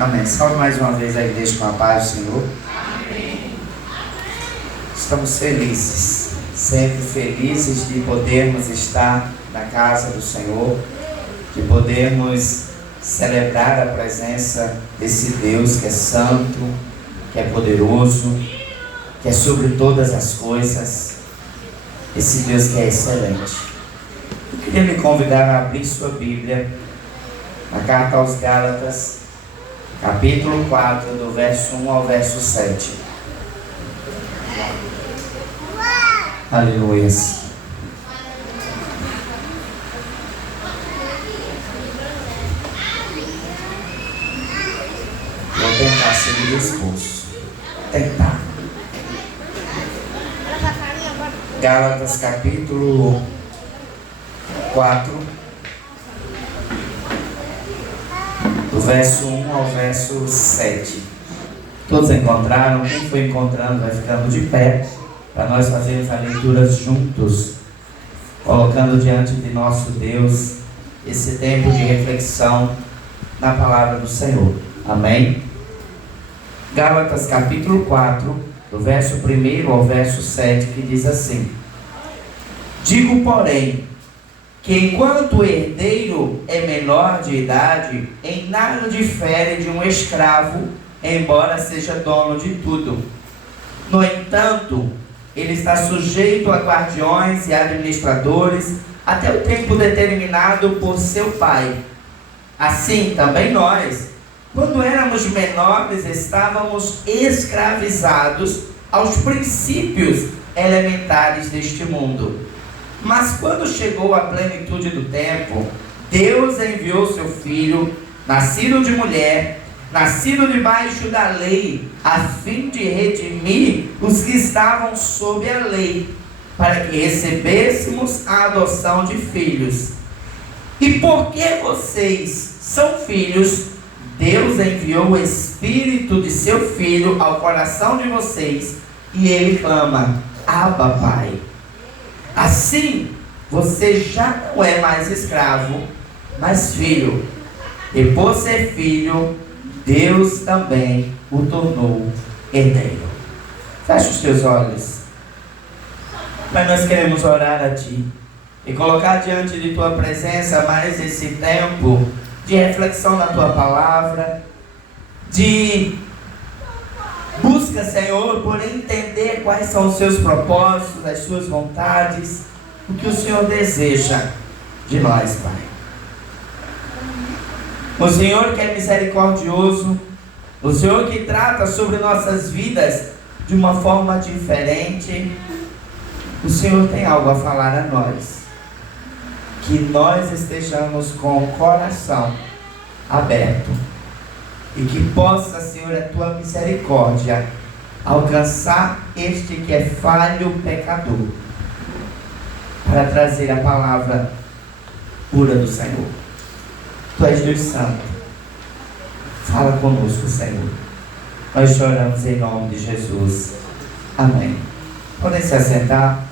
Amém. Salve mais uma vez a igreja com a paz do Senhor. Amém. Estamos felizes, sempre felizes de podermos estar na casa do Senhor, de podermos celebrar a presença desse Deus que é santo, que é poderoso, que é sobre todas as coisas, esse Deus que é excelente. Eu queria lhe convidar a abrir sua Bíblia na carta aos Gálatas, capítulo 4, do verso 1 ao verso 7. Aleluia. Vou tentar seguir o discurso. Tentar. Gálatas capítulo 4, do verso 1 ao verso 7. Todos encontraram? Quem foi encontrando vai ficando de pé para nós fazermos a leitura juntos, colocando diante de nosso Deus esse tempo de reflexão na palavra do Senhor. Amém? Gálatas capítulo 4, do verso 1 ao verso 7, que diz assim: Digo, porém, que enquanto o herdeiro é menor de idade, em nada difere de um escravo, embora seja dono de tudo. No entanto, ele está sujeito a guardiões e administradores até o tempo determinado por seu pai. Assim também nós, quando éramos menores, estávamos escravizados aos princípios elementares deste mundo. Mas quando chegou a plenitude do tempo, Deus enviou seu Filho, nascido de mulher, nascido debaixo da lei, a fim de redimir os que estavam sob a lei, para que recebêssemos a adoção de filhos. E porque vocês são filhos, Deus enviou o Espírito de seu Filho ao coração de vocês, e ele clama: Abba, Pai. Assim, você já não é mais escravo, mas filho. E por ser filho, Deus também o tornou herdeiro. Feche os teus olhos. Pai, nós queremos orar a Ti e colocar diante de Tua presença mais esse tempo de reflexão na Tua palavra, de busca, Senhor, por entender quais são os Seus propósitos, as Suas vontades, o que o Senhor deseja de nós, Pai. O Senhor que é misericordioso, o Senhor que trata sobre nossas vidas de uma forma diferente, o Senhor tem algo a falar a nós. Que nós estejamos com o coração aberto e que possa, Senhor, a Tua misericórdia alcançar este que é falho pecador, para trazer a palavra pura do Senhor. Tu és Deus Santo, fala conosco, Senhor. Nós choramos em nome de Jesus. Amém. Podem se assentar.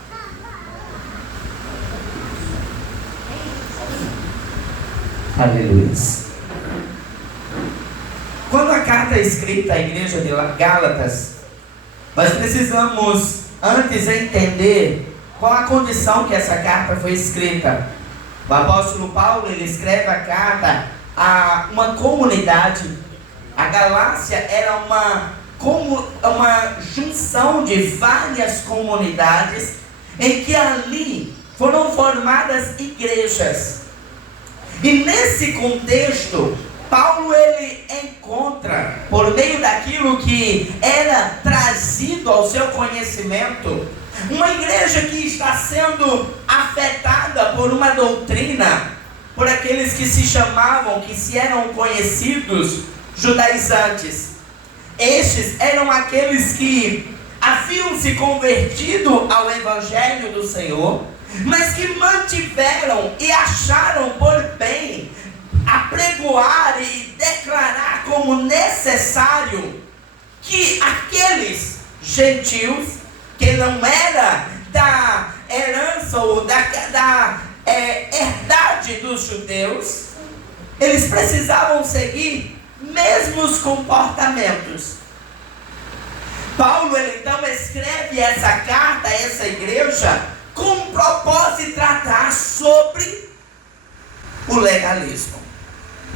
Aleluia. Quando a carta é escrita à igreja de Gálatas, nós precisamos antes entender qual a condição que essa carta foi escrita. O apóstolo Paulo, ele escreve a carta a uma comunidade. A Galácia era uma junção de várias comunidades, em que ali foram formadas igrejas. E nesse contexto, Paulo, ele encontra, por meio daquilo que era trazido ao seu conhecimento, uma igreja que está sendo afetada por uma doutrina, por aqueles que se chamavam, que se eram conhecidos judaizantes. Estes eram aqueles que haviam se convertido ao Evangelho do Senhor, mas que mantiveram e acharam por bem apregoar e declarar como necessário que aqueles gentios, que não era da herança ou da herdade dos judeus, eles precisavam seguir mesmos comportamentos. Paulo, ele então escreve essa carta a essa igreja com o propósito de tratar sobre o legalismo.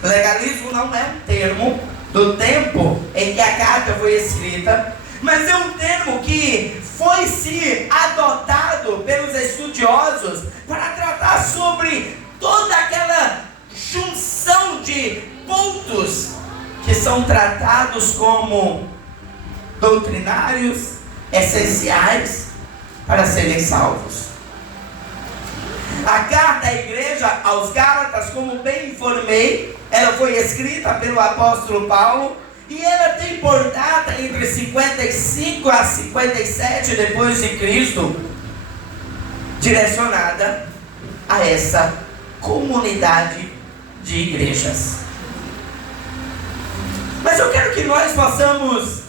Legalismo não é um termo do tempo em que a carta foi escrita, mas é um termo que foi se adotado pelos estudiosos para tratar sobre toda aquela junção de pontos que são tratados como doutrinários, essenciais para serem salvos. A carta à igreja aos Gálatas, como bem informei, ela foi escrita pelo apóstolo Paulo e ela tem por data entre 55 a 57 depois de Cristo, direcionada a essa comunidade de igrejas. Mas eu quero que nós possamos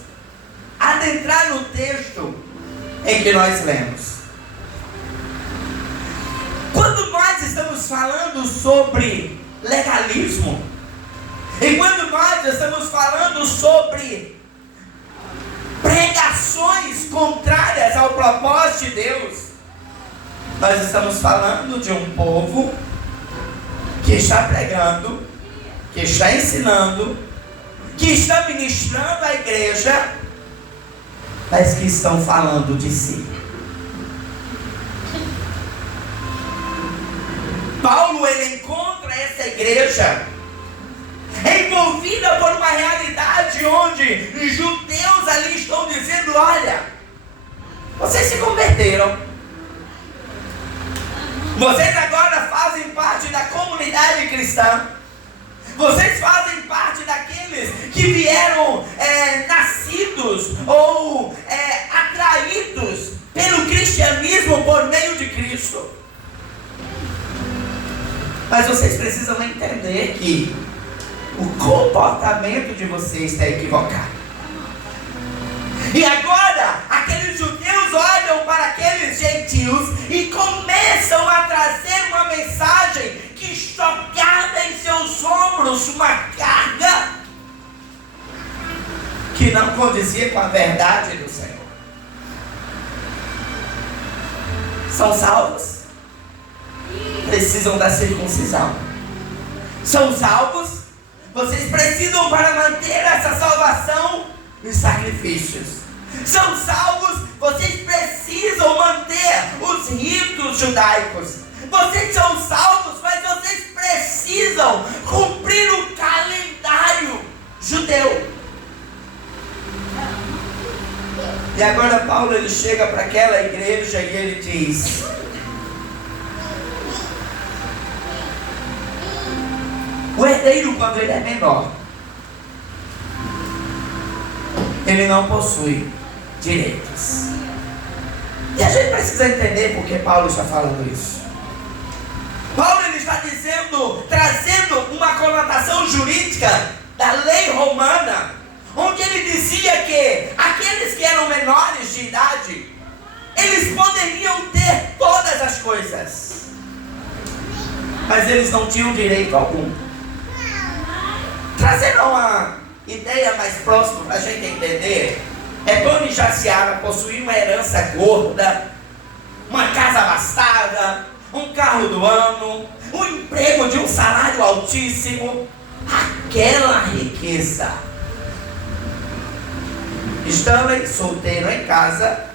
adentrar no texto em que nós lemos. Quando nós estamos falando sobre legalismo, e quando nós estamos falando sobre pregações contrárias ao propósito de Deus, nós estamos falando de um povo que está pregando, que está ensinando, que está ministrando a igreja, mas que estão falando de si. Paulo, ele encontra essa igreja envolvida por uma realidade onde judeus ali estão dizendo: olha, vocês se converteram, vocês agora fazem parte da comunidade cristã, vocês fazem parte daqueles que vieram nascidos ou atraídos pelo cristianismo por meio de Cristo. Mas vocês precisam entender que o comportamento de vocês está equivocado. E agora, aqueles judeus olham para aqueles gentios e começam a trazer uma mensagem que estocada em seus ombros, uma carga que não condizia com a verdade do Senhor. São salvos? Precisam da circuncisão. São salvos? Vocês precisam, para manter essa salvação, os sacrifícios. São salvos? Vocês precisam manter os ritos judaicos. Vocês são salvos, mas vocês precisam cumprir o calendário judeu. E agora Paulo, ele chega para aquela igreja e ele diz: o herdeiro, quando ele é menor, ele não possui direitos. E a gente precisa entender por que Paulo está falando isso. Paulo, ele está dizendo, trazendo uma conotação jurídica da lei romana, onde ele dizia que aqueles que eram menores de idade, eles poderiam ter todas as coisas, mas eles não tinham direito algum. Trazendo uma ideia mais próxima para a gente entender, Tony Jaciara possuía uma herança gorda, uma casa abastada, um carro do ano, um emprego de um salário altíssimo, aquela riqueza. Stanley, solteiro em casa,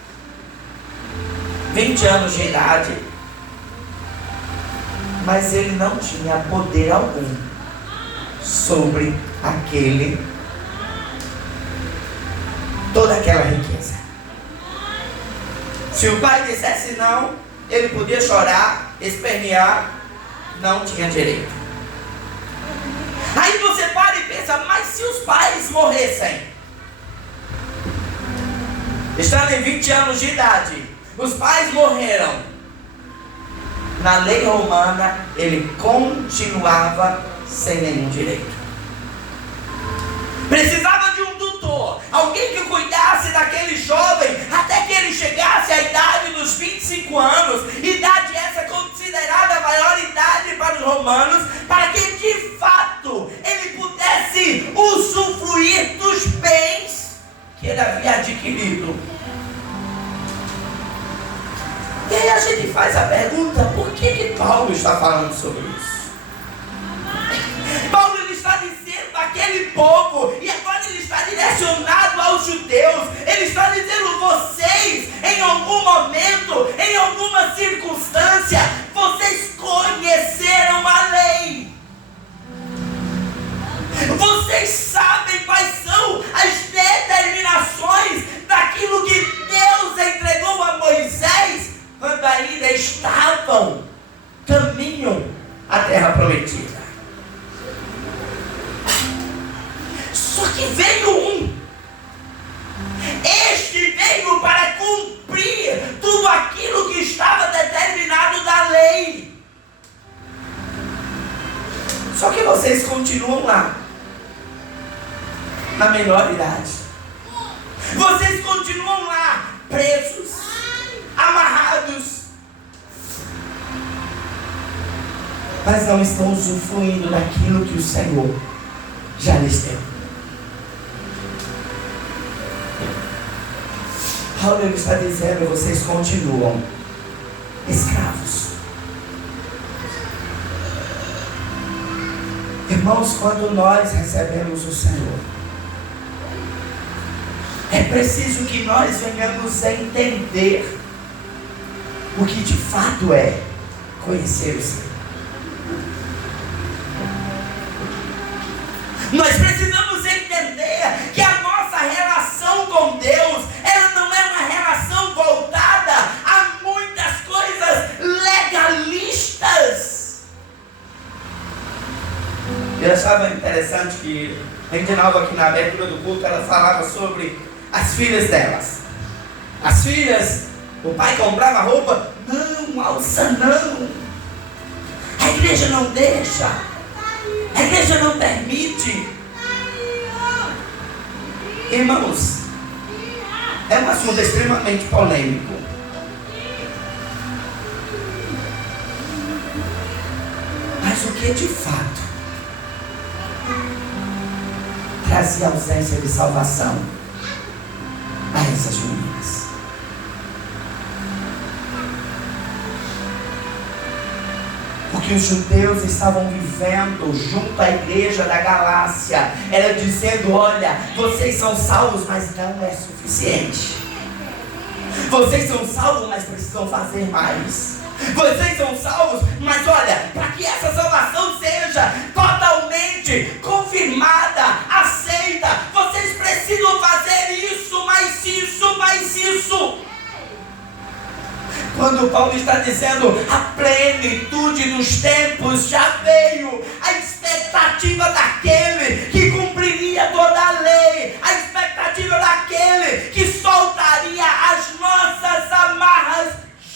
20 anos de idade, mas ele não tinha poder algum sobre toda aquela riqueza. Se o pai dissesse não, ele podia chorar, espernear, não tinha direito. Aí você para e pensa: mas se os pais morressem? Estando em 20 anos de idade, os pais morreram. Na lei romana, ele continuava sem nenhum direito. Precisava de um tutor, alguém que cuidasse daquele jovem até que ele chegasse à idade dos 25 anos, idade essa considerada a maior idade para os romanos, para que de fato ele pudesse usufruir querido? E aí a gente faz a pergunta, por que Paulo está falando sobre isso? Paulo ele está dizendo àquele povo, e agora ele está direcionado aos judeus, ele está dizendo, vocês, em algum momento, em alguma circunstância, vocês conheceram a lei. Vocês sabem quais são as determinações daquilo que Deus entregou a Moisés quando ainda estavam caminho à terra prometida. Só que veio este veio para cumprir tudo aquilo que estava determinado da lei. Só que vocês continuam lá, na menor idade. Vocês continuam lá, presos, amarrados, mas não estão usufruindo daquilo que o Senhor já lhes deu. Paulo está dizendo, vocês continuam escravos. Irmãos, quando nós recebemos o Senhor, é preciso que nós venhamos a entender o que de fato é conhecer o Senhor. Nós precisamos entender que a nossa relação com Deus, ela não é uma relação voltada a muitas coisas legalistas. Eu achava interessante que a gente nova aqui na abertura do culto, ela falava sobre as filhas delas. As filhas, o pai comprava roupa, não, alça não. A igreja não deixa. A igreja não permite. Irmãos, é um assunto extremamente polêmico. Mas o que de fato trazia ausência de salvação a essas meninas? Porque os judeus estavam vivendo junto à igreja da Galácia, era dizendo, olha, vocês são salvos, mas não é suficiente. Vocês são salvos, mas precisam fazer mais. Vocês são salvos, mas olha, para que essa salvação seja totalmente confirmada, aceita, vocês precisam fazer isso, mais isso, mais isso. Quando Paulo está dizendo a plenitude dos tempos já veio, a expectativa daquele que cumpriria toda a lei, a expectativa daquele que soltaria as nossas amarras,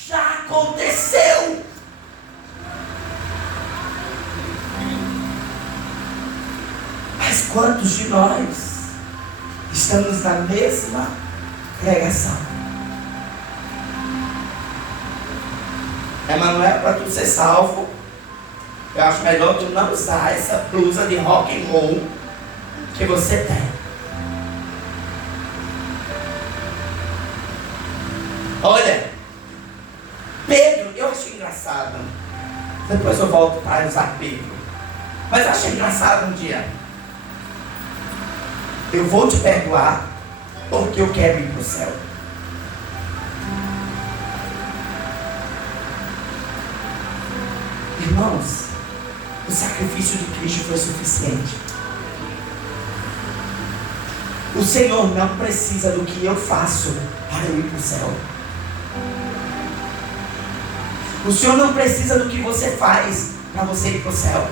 já aconteceu. Mas quantos de nós estamos na mesma pregação? Emanuel, para tu ser salvo, eu acho melhor tu não usar essa blusa de rock and roll que você tem. Olha, Pedro, eu acho engraçado. Depois eu volto para usar Pedro. Mas eu acho engraçado um dia. Eu vou te perdoar porque eu quero ir para o céu. Irmãos, o sacrifício de Cristo foi suficiente. O Senhor não precisa do que eu faço para eu ir para o céu. O Senhor não precisa do que você faz para você ir para o céu.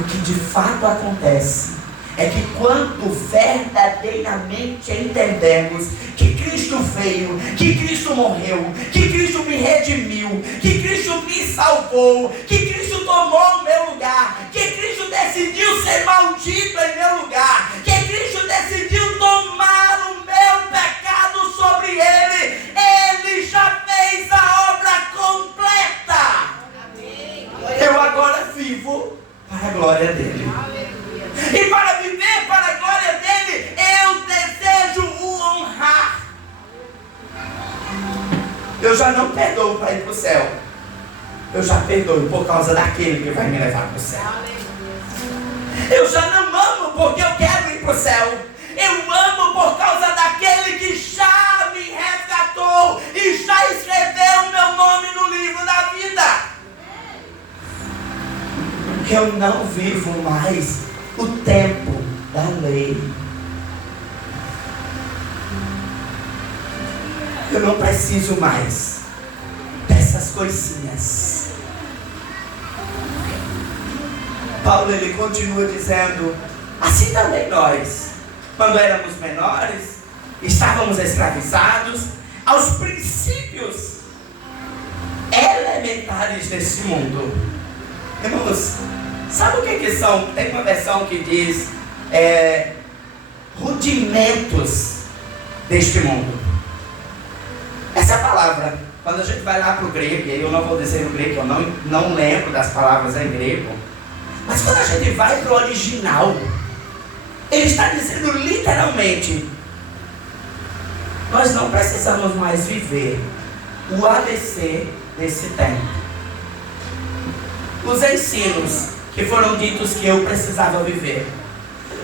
O que de fato acontece é que quando verdadeiramente entendemos que Cristo veio, que Cristo morreu, que Cristo me redimiu, que Cristo me salvou, que Cristo tomou o meu lugar, que Cristo decidiu ser maldito em meu lugar, que Cristo decidiu tomar o meu pecado sobre Ele, Ele já fez a obra completa. Eu agora vivo para a glória dEle. E para viver para a glória dEle, já não perdoo para ir para o céu. Eu já perdoo por causa daquele que vai me levar para o céu. Eu já não amo porque eu quero ir para o céu. Eu amo por causa daquele que já me resgatou e já escreveu meu nome no livro da vida. Eu não vivo mais o tempo da lei. Eu não preciso mais dessas coisinhas. Paulo, ele continua dizendo, assim também nós, quando éramos menores, estávamos escravizados aos princípios elementares desse mundo. Irmãos, sabe o que são? Tem uma versão que diz rudimentos deste mundo. Essa palavra, quando a gente vai lá para o grego, e eu não vou dizer no grego, eu não lembro das palavras em grego, mas quando a gente vai para o original, ele está dizendo literalmente, nós não precisamos mais viver o ABC desse tempo. Os ensinos que foram ditos que eu precisava viver.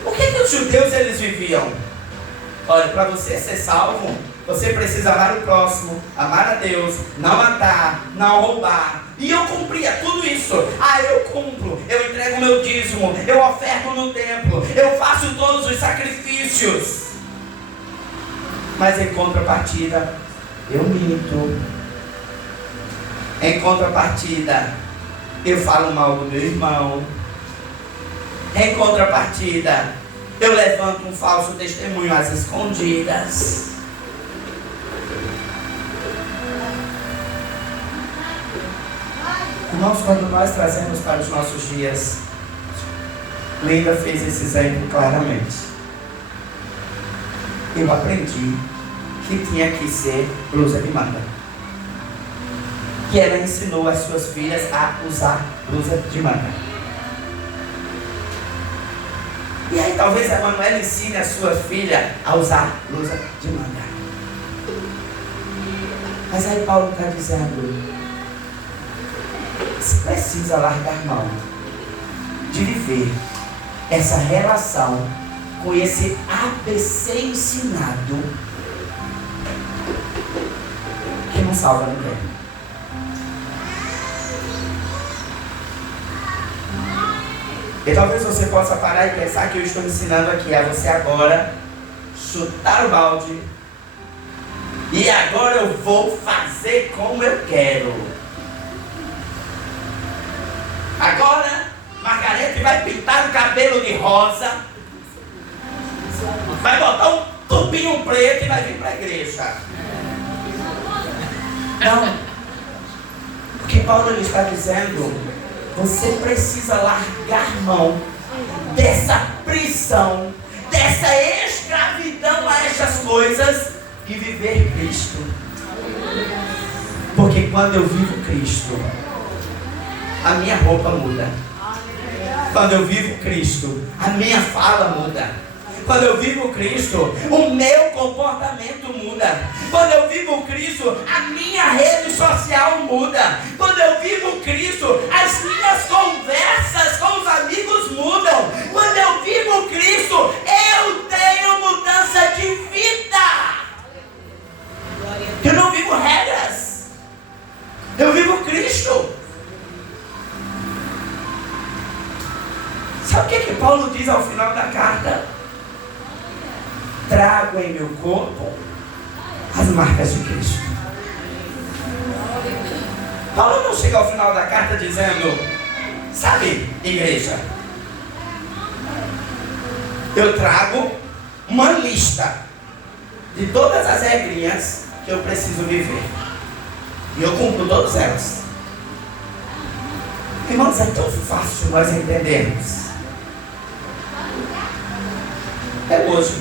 O que os judeus eles viviam? Olha, para você ser salvo, você precisa amar o próximo, amar a Deus, não matar, não roubar. E eu cumpria tudo isso. Eu cumpro, eu entrego meu dízimo, eu oferto no templo, eu faço todos os sacrifícios. Mas em contrapartida, eu minto. Em contrapartida, eu falo mal do meu irmão. Em contrapartida, eu levanto um falso testemunho às escondidas. Irmãos, quando nós trazemos para os nossos dias, Linda fez esse exemplo claramente. Eu aprendi que tinha que ser blusa de manga. Que ela ensinou as suas filhas a usar blusa de manga. E aí talvez a Manuela ensine a sua filha a usar blusa de manga. Mas aí Paulo está dizendo, você precisa largar mão de viver essa relação com esse ABC ensinado que não salva ninguém. E talvez você possa parar e pensar que eu estou ensinando aqui a você agora chutar o balde e agora eu vou fazer como eu quero. Agora Margarete vai pintar o cabelo de rosa, vai botar um tubinho preto e vai vir para a igreja. Não, porque Paulo ele está dizendo, você precisa largar mão dessa prisão, dessa escravidão a estas coisas e viver Cristo. Porque quando eu vivo Cristo, a minha roupa muda. Quando eu vivo Cristo, a minha fala muda. Quando eu vivo Cristo, o meu comportamento muda. Quando eu vivo Cristo, a minha rede social muda. Quando eu vivo Cristo, as minhas conversas com os amigos mudam. Quando eu vivo Cristo, eu tenho mudança de vida. Eu não vivo regras. Eu vivo Cristo. Sabe o que Paulo diz ao final da carta? Trago em meu corpo as marcas de Cristo. Paulo não chega ao final da carta dizendo, sabe, igreja, eu trago uma lista de todas as regrinhas que eu preciso viver. E eu cumpro todas elas. Irmãos, é tão fácil nós entendermos. É hoje.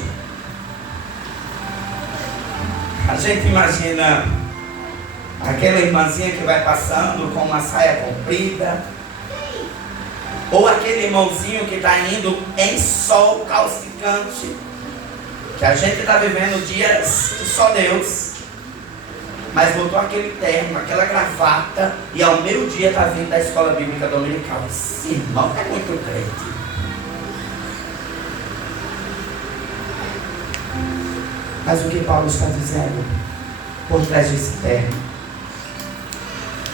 A gente imagina aquela irmãzinha que vai passando com uma saia comprida, ou aquele irmãozinho que está indo em sol causticante, que a gente está vivendo dias que só Deus. mas botou aquele terno, aquela gravata, e ao meio-dia está vindo da escola bíblica dominical. Esse irmão é muito crente. Mas o que Paulo está dizendo por trás desse terno?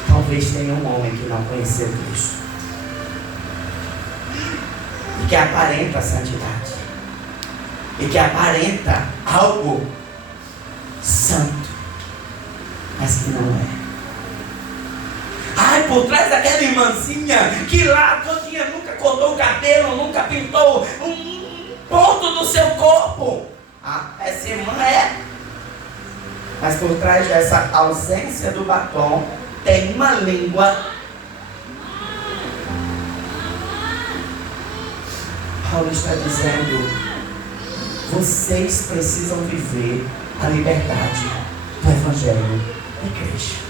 Talvez tenha um homem que não conheceu Cristo e que aparenta a santidade e que aparenta algo santo, mas que não é. Ai, por trás daquela irmãzinha que lá todinha nunca cortou o cabelo, nunca pintou um ponto do seu corpo. Ah, essa irmã é. Mas por trás dessa ausência do batom tem uma língua. Paulo está dizendo: vocês precisam viver a liberdade do Evangelho de Cristo.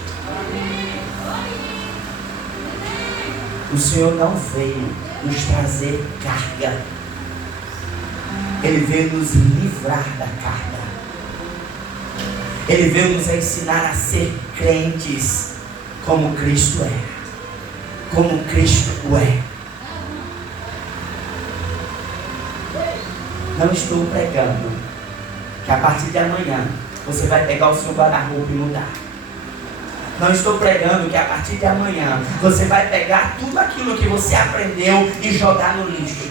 O Senhor não veio nos trazer carga, Ele veio nos livrar da carga. Ele veio nos ensinar a ser crentes como Cristo é. Como Cristo é. Não estou pregando que a partir de amanhã você vai pegar o seu guarda-roupa e mudar. Não estou pregando que a partir de amanhã você vai pegar tudo aquilo que você aprendeu e jogar no lixo.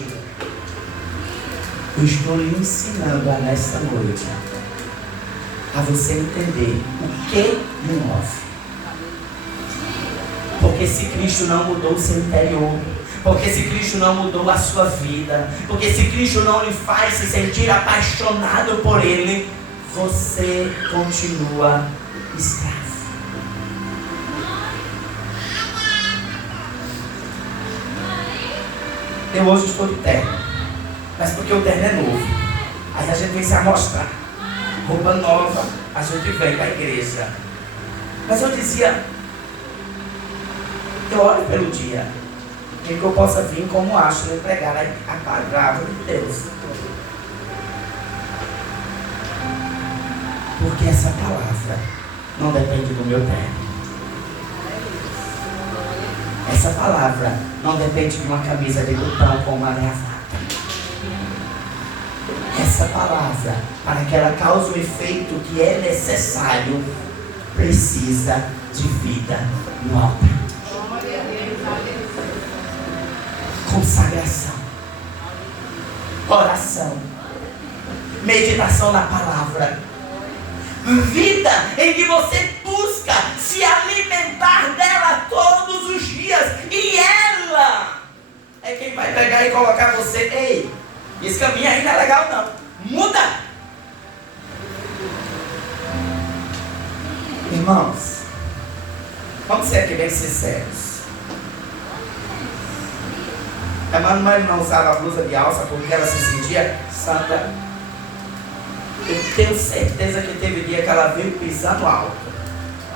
Eu estou lhe ensinando nesta noite a você entender o que lhe move. Porque se Cristo não mudou o seu interior, porque se Cristo não mudou a sua vida, porque se Cristo não lhe faz se sentir apaixonado por Ele, você continua escravo. Eu hoje estou de terno, mas porque o terno é novo. Aí a gente vem se amostrar. Roupa nova, a gente vem para a igreja. Mas eu dizia, eu oro pelo dia em que eu possa vir como acho e pregar a palavra de Deus. Porque essa palavra não depende do meu terno. Essa palavra não depende de uma camisa de botão com uma gravata. Essa palavra, para que ela cause o efeito que é necessário, precisa de vida nova. Consagração, oração, meditação na palavra, vida em que você busca se alimentar dela todos os dias, e ela é quem vai pegar e colocar você: ei, esse caminho aí não é legal não, muda. Irmãos, vamos ser aqui bem sinceros. A Manuela não usava a blusa de alça porque ela se sentia santa. Eu tenho certeza que teve dia que ela veio pisando alto.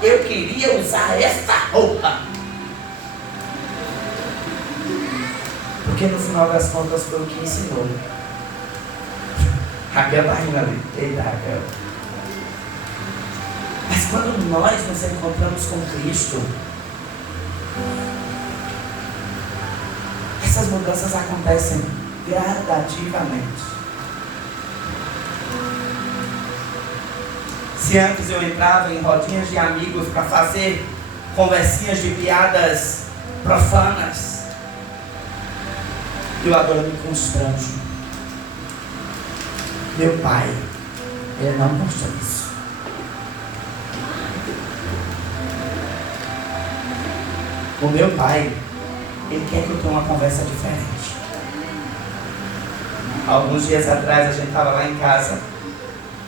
Eu queria usar essa roupa, porque no final das contas foi o que ensinou. Raquel está rindo ali. Eita, Raquel. Mas quando nós nos encontramos com Cristo, essas mudanças acontecem gradativamente. Se antes eu entrava em rodinhas de amigos para fazer conversinhas de piadas profanas, eu agora me constranjo. Meu pai, ele não gosta disso. O meu pai, ele quer que eu tenha uma conversa diferente. Alguns dias atrás a gente estava lá em casa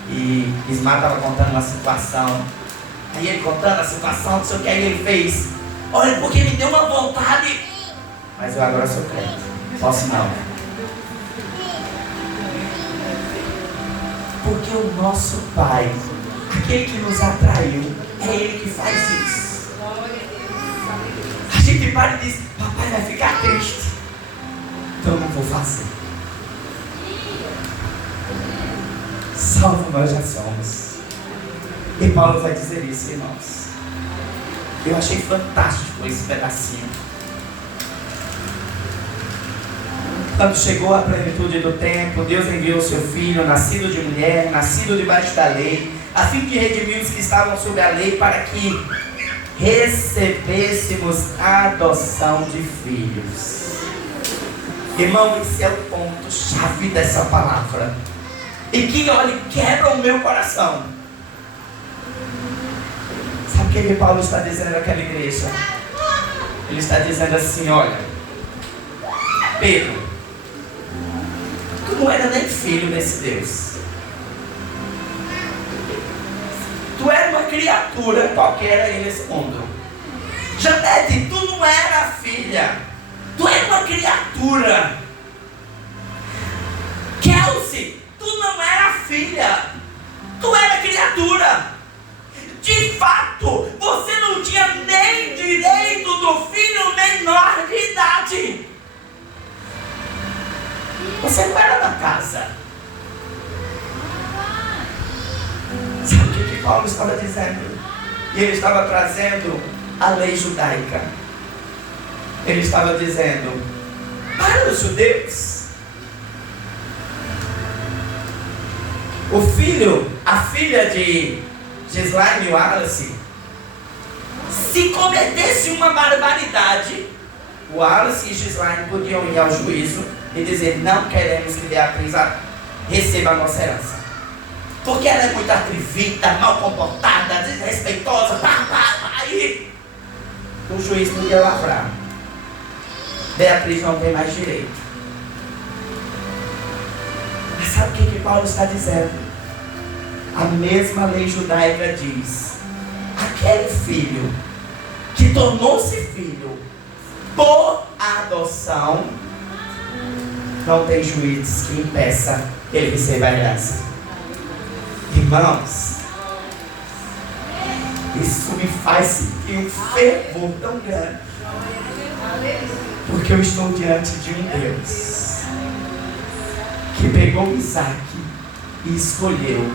e Ismar estava contando uma situação. Aí ele contando a situação, não sei o que, aí ele fez: olha, porque me deu uma vontade. Mas eu agora sou crente, posso não. Porque o nosso Pai, aquele que nos atraiu, é Ele que faz isso. A gente para e diz: papai vai ficar triste, então eu não vou fazer. Salvo nós já somos. E Paulo vai dizer isso, irmãos. Eu achei fantástico esse pedacinho. Quando chegou a plenitude do tempo, Deus enviou seu Filho, nascido de mulher, nascido debaixo da lei, a fim de redimir os que estavam sob a lei, para que recebêssemos a adoção de filhos. Irmão, esse é o ponto-chave dessa palavra. E que, olha, quebra o meu coração. Sabe o que Paulo está dizendo àquela igreja? Ele está dizendo assim, olha, Pedro, tu não era nem filho desse Deus. Tu era uma criatura qualquer aí nesse mundo. Janete, tu não era filha. Tu era uma criatura. Kelsey, tu não era filha. Tu era criatura. De fato, você não tinha nem direito do filho menor de idade. Você não era da casa. Sabe o que Paulo estava dizendo? E ele estava trazendo a lei judaica. Ele estava dizendo, para os judeus, a filha de Gislaine Wallace, se cometesse uma barbaridade, o Wallace e Gislaine podiam ir ao juízo e dizer, não queremos que Beatriz receba a nossa herança, porque ela é muito atrevida, mal comportada, desrespeitosa, aí o juiz podia lavrar. Beatriz não tem mais direito. Mas sabe o que Paulo está dizendo? A mesma lei judaica diz, aquele filho que tornou-se filho por adoção, não tem juiz que impeça que ele receba a herança. Irmãos, isso me faz sentir um fervor tão grande, porque eu estou diante de um Deus que pegou Isaac e escolheu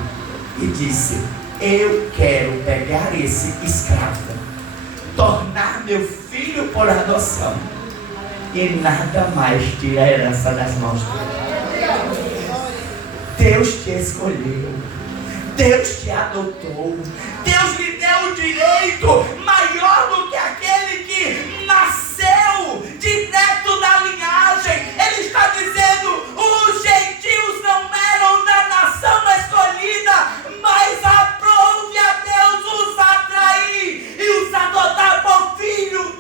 e disse, eu quero pegar esse escravo, tornar meu filho por adoção e nada mais tirar a herança das mãos dele. Deus te escolheu, Deus te adotou, Deus lhe deu o direito maior do que aquele que nasceu de neto da linhagem. Ele está dizendo, os gentios não eram da nação escolhida, mas aprove a Deus os atrair e os adotar por filhos.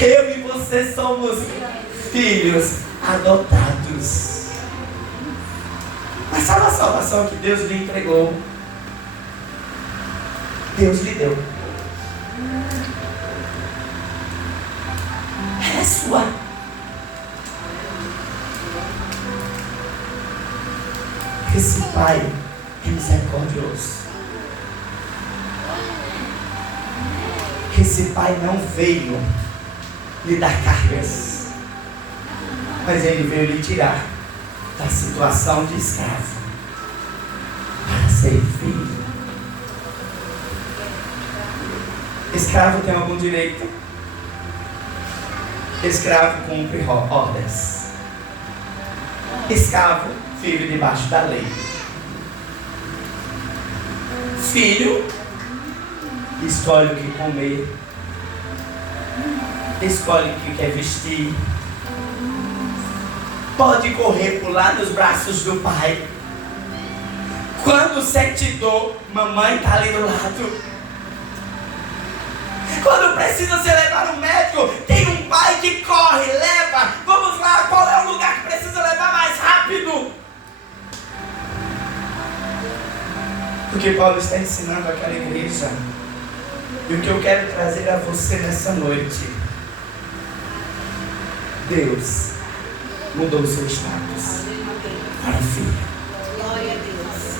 Eu e você somos filhos adotados. Mas sabe a salvação que Deus lhe entregou? Deus lhe deu. Ela é sua. Esse Pai é misericordioso. Esse Pai não veio lhe dar cargas, mas Ele veio lhe tirar da situação de escravo para ser filho. Escravo tem algum direito? Escravo cumpre ordens. Escravo vive debaixo da lei. Filho escolhe o que comer, escolhe o que quer vestir, pode correr, pular nos braços do pai. Quando sente dor, mamãe está ali do lado. Quando precisa ser levado ao médico, tem um pai que corre, leva. Vamos lá, qual é o lugar que precisa levar mais rápido? Porque Paulo está ensinando aquela igreja. E o que eu quero trazer a você nessa noite, Deus mudou o seu status para filho. Glória a Deus.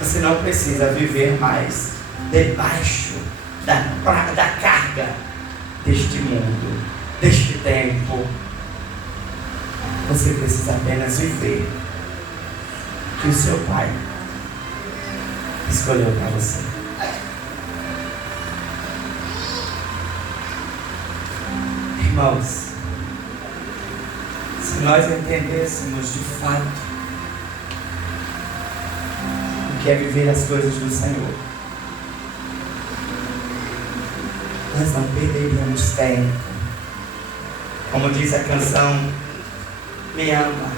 Você não precisa viver mais debaixo da carga deste mundo, deste tempo. Você precisa apenas viver que o seu Pai escolheu para você. Irmãos, se nós entendêssemos de fato o que é viver as coisas do Senhor, nós não perderíamos tempo. Como diz a canção, me ama,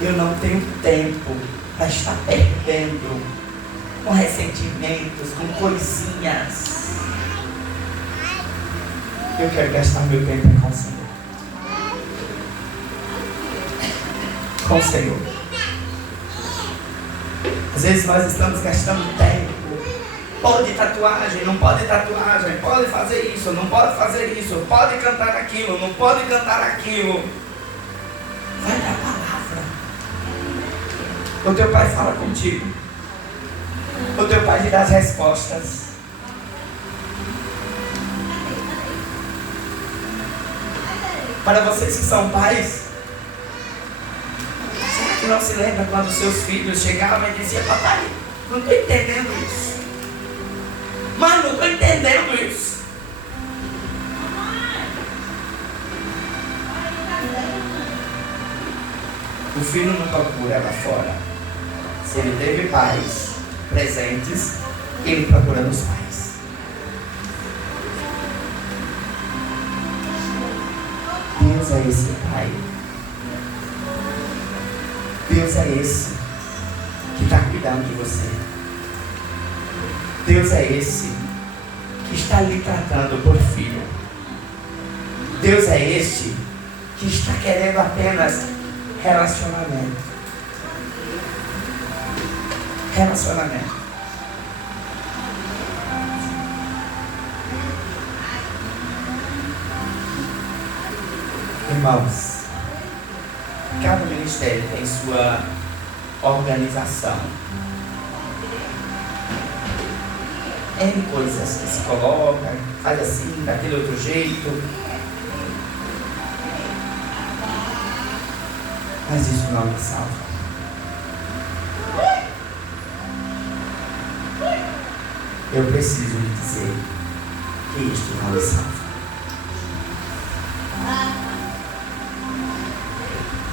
eu não tenho tempo para estar perdendo com ressentimentos, com coisinhas. Eu quero gastar meu tempo com o Senhor. Com o Senhor. Às vezes nós estamos gastando tempo. Pode tatuagem, não pode tatuagem, pode fazer isso, não pode fazer isso, pode cantar aquilo, não pode cantar aquilo. Vai para a palavra. O teu pai fala contigo. O teu pai te dá as respostas. Para vocês que são pais, será que não se lembra quando seus filhos chegavam e diziam: papai, não estou entendendo isso. Mãe, não estou entendendo isso. O filho não procura lá fora. Se ele teve pais presentes, ele procura nos pais. Deus é esse pai. Deus é esse que está cuidando de você. Deus é esse que está lhe tratando por filho. Deus é este que está querendo apenas relacionamento. Relacionamento. Irmãos, cada ministério tem sua organização. N coisas que se coloca, faz assim, daquele outro jeito. Mas isso não me salva. Eu preciso lhe dizer que isto não me salva.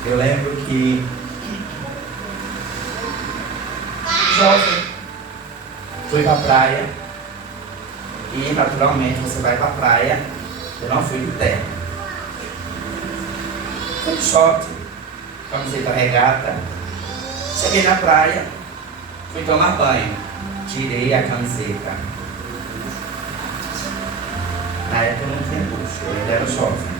Eu lembro que jovem, fui pra praia. E naturalmente você vai pra praia. Eu não fui de terno. Fui de short, camiseta regata. Cheguei na praia, fui tomar banho. Tirei a camiseta. Na época eu não tinha bucho, eu ainda era jovem.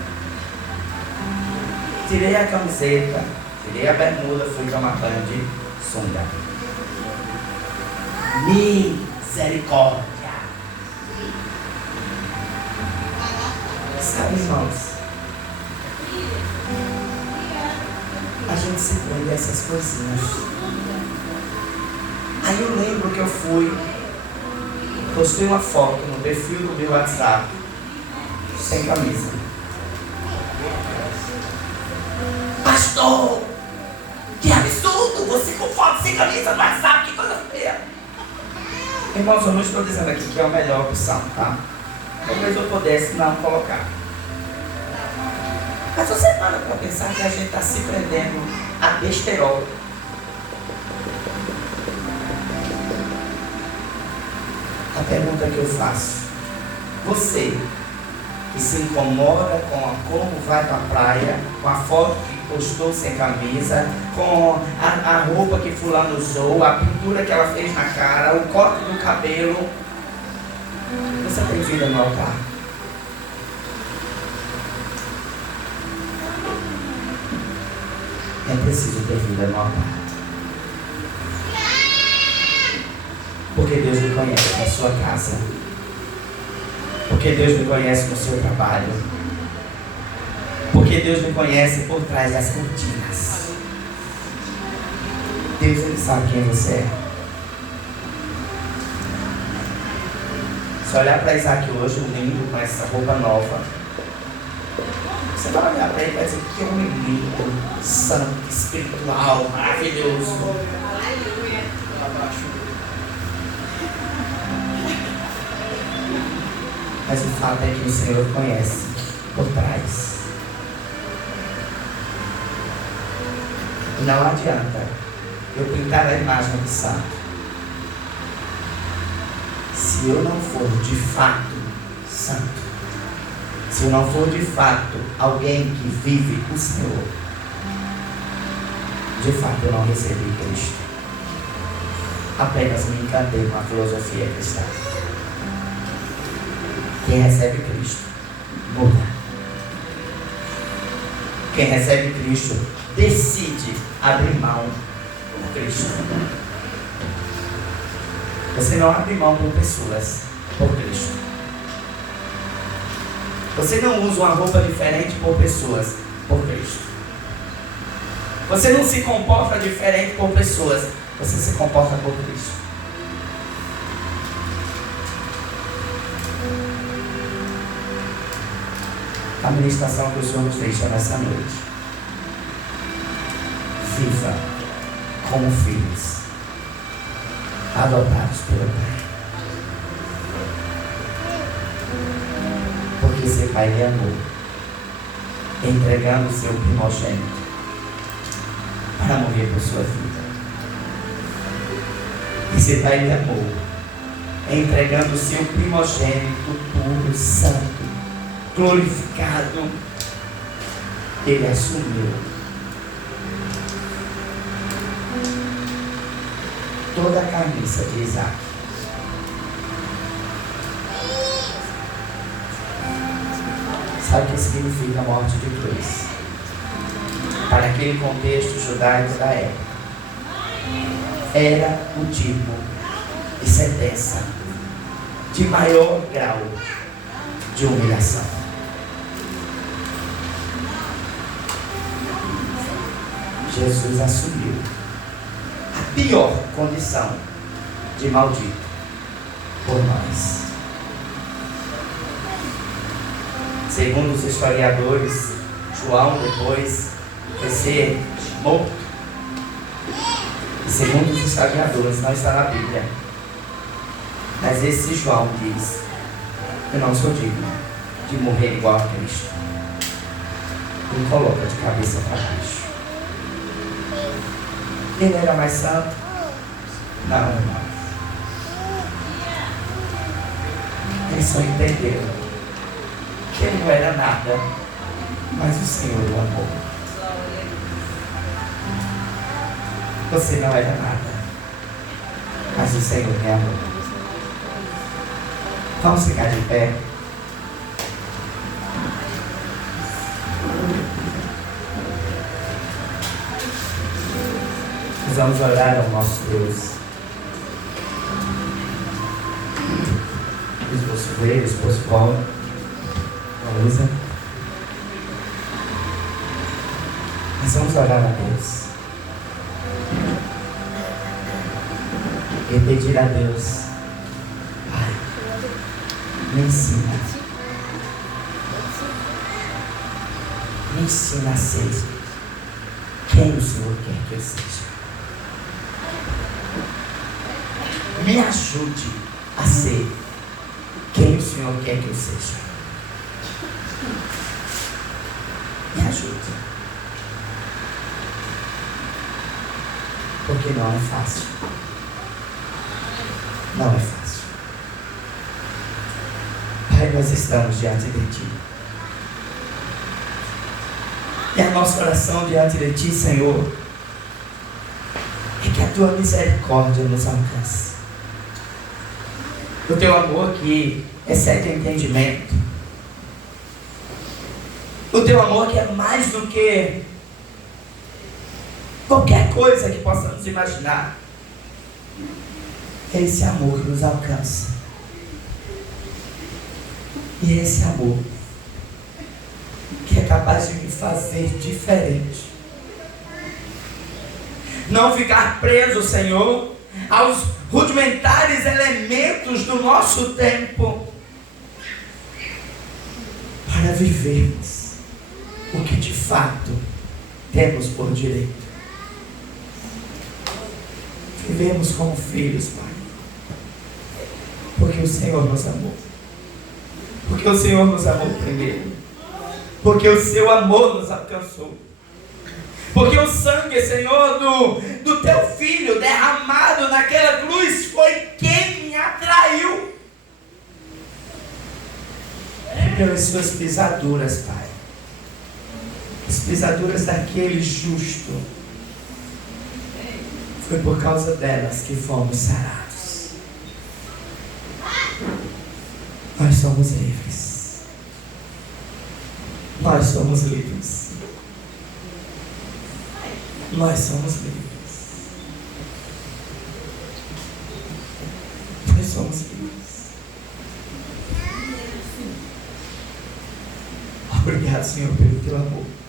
Tirei a camiseta, tirei a bermuda, fui tomar banho de sunga. Misericórdia! Sabe, irmãos, a gente se põe dessas coisinhas. Aí eu lembro que eu fui, postei uma foto no perfil do meu WhatsApp, sem camisa. Pastor, que absurdo, você com foto sem camisa no WhatsApp, que coisa feia. Irmãos, eu não estou dizendo aqui que é a melhor opção, tá? Talvez eu pudesse não colocar. Mas você para pensar que a gente está se prendendo a besterol. A pergunta que eu faço: você que se incomoda com como vai para a praia, com a foto que postou sem camisa, com a roupa que fulano usou, a pintura que ela fez na cara, o corte do cabelo, você tem vida no altar? É preciso ter vida no altar. Porque Deus me conhece na sua casa. Porque Deus me conhece no seu trabalho. Porque Deus me conhece por trás das cortinas. Deus, Ele sabe quem você é. Se olhar para Isaac hoje, lindo, com essa roupa nova, você vai olhar para ele e vai dizer: que homem lindo, santo, espiritual, maravilhoso. Mas o fato é que o Senhor conhece por trás. Não adianta eu pintar a imagem de santo se eu não for de fato santo. Se eu não for de fato alguém que vive o Senhor, de fato eu não recebi Cristo. Apenas me encantei com a filosofia cristã. Quem recebe Cristo muda. Quem recebe Cristo decide abrir mão por Cristo. Você não abre mão por pessoas, por Cristo. Você não usa uma roupa diferente por pessoas, por Cristo. Você não se comporta diferente por pessoas, você se comporta por Cristo. A ministração que o Senhor nos deixa nessa noite: viva como filhos adotados pelo Pai. Porque seu Pai lhe amou, entregando o seu primogênito para morrer por sua vida. E seu Pai lhe amou, entregando o seu primogênito puro, santo, glorificado. Ele assumiu toda a carniça de Isaac. Sabe o que significa a morte de cruz? Para aquele contexto judaico da época, era o tipo de sentença de maior grau de humilhação. Jesus assumiu a pior condição de maldito por nós. Segundo os historiadores, João depois foi ser morto. E segundo os historiadores, não está na Bíblia, mas esse João diz: eu não sou digno de morrer igual a Cristo. Me coloca de cabeça para baixo. Ele era mais santo? Não, irmão. Ele só entendeu que ele não era nada, mas o Senhor o amou. Você não era nada, mas o Senhor me amou. Vamos ficar de pé. Nós vamos orar ao nosso Deus. O esposo veio, o esposo Paulo, a Luísa. Nós vamos orar a Deus e pedir a Deus: Pai, me ensina. Me ensina a ser quem o Senhor quer que eu seja. Me ajude a ser quem o Senhor quer que eu seja. Me ajude. Porque não é fácil. Não é fácil. Pai, nós estamos diante de Ti. E a nossa oração diante de Ti, Senhor, é que a Tua misericórdia nos alcance. O Teu amor que excede o entendimento. O Teu amor que é mais do que qualquer coisa que possamos imaginar. É esse amor que nos alcança. E é esse amor que é capaz de me fazer diferente. Não ficar preso, Senhor, aos rudimentares elementos do nosso tempo, para vivermos o que de fato temos por direito. Vivemos como filhos, Pai, porque o Senhor nos amou. Porque o Senhor nos amou primeiro. Porque o seu amor nos alcançou. Porque o sangue, Senhor, do teu filho derramado naquela cruz foi quem me atraiu. Pelas suas pisaduras, Pai. As pisaduras daquele justo. Foi por causa delas que fomos sarados. Nós somos livres. Nós somos livres. Nós somos livres. Nós somos livres. Obrigado, Senhor, pelo teu amor.